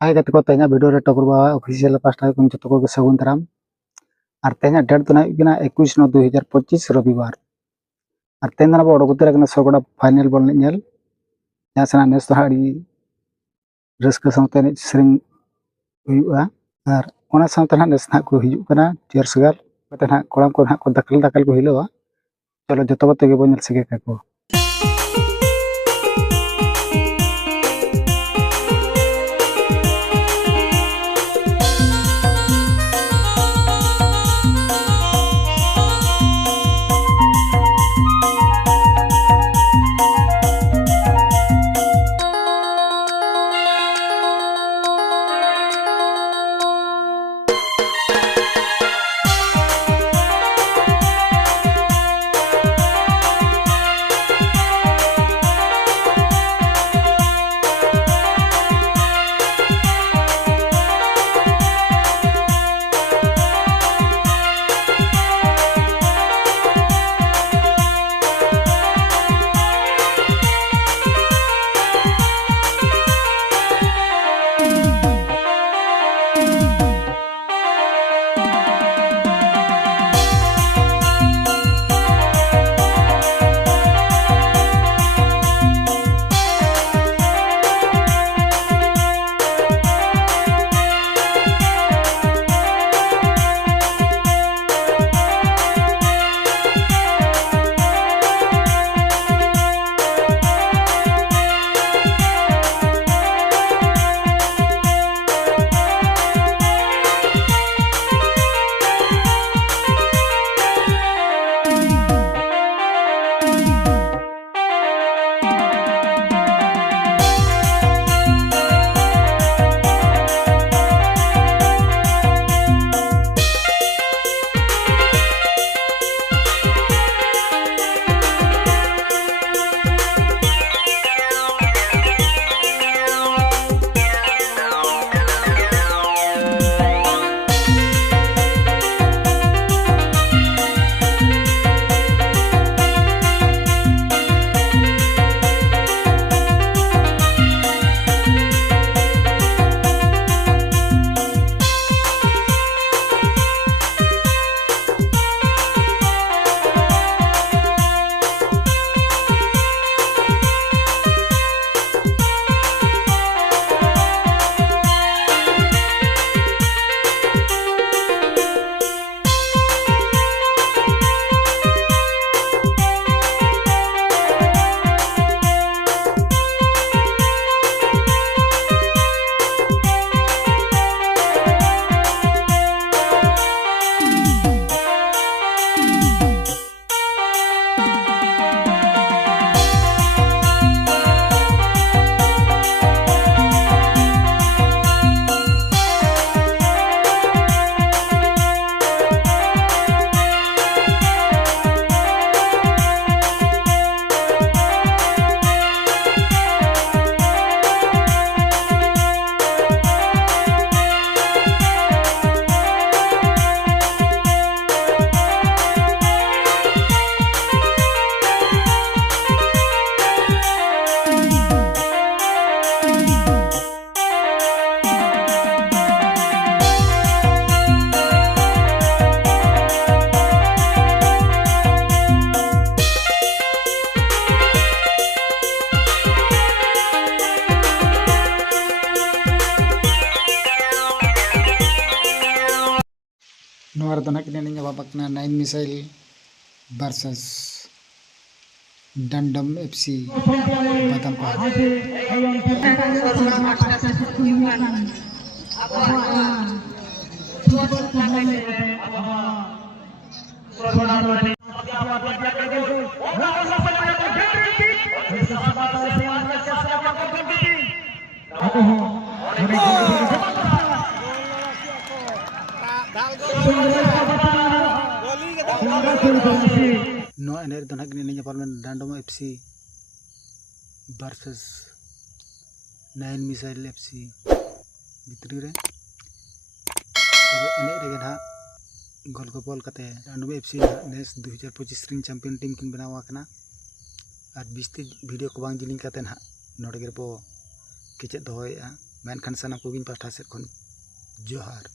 हाय गाते को तेना वीडियो रे टकर बा ऑफिशियल पास्टा को जतो को सगुन तराम और तेना डेट तो नाइ किना 21/9/2025 रविवार और तेना बो ओडो कुतरा कना सगोड़ा फाइनल बॉल नेल जासना नेस हाड़ी रस्क साउते ने सरिंग हुआ और ओना साउते ना नेस ना को हिजु कना चेयर सगाल कते ना कोड़ाम को ना को दकल को हिलोवा चलो जतो बते के बोल सके को नोर तो ना किने निंगा बापकना 9 मिसाइल वर्सेस डंडम एफसी बादामपाहा नो एनर तो ना किने निंगा पार्मेंट डंडम एफसी वर्सेस 9 मिसाइल एफसी भितरी रे तबे एने रेगे ना गोल को बॉल कते डंडम एफसी नेस 2025 रिंग चैंपियन टीम किन बनावा कना और 20 वीडियो को बांग जिलिंग कते ना नोडे गे बो किचे दोहोया मेनखान सानाम कोगिन पाठा सेद खन जोहार।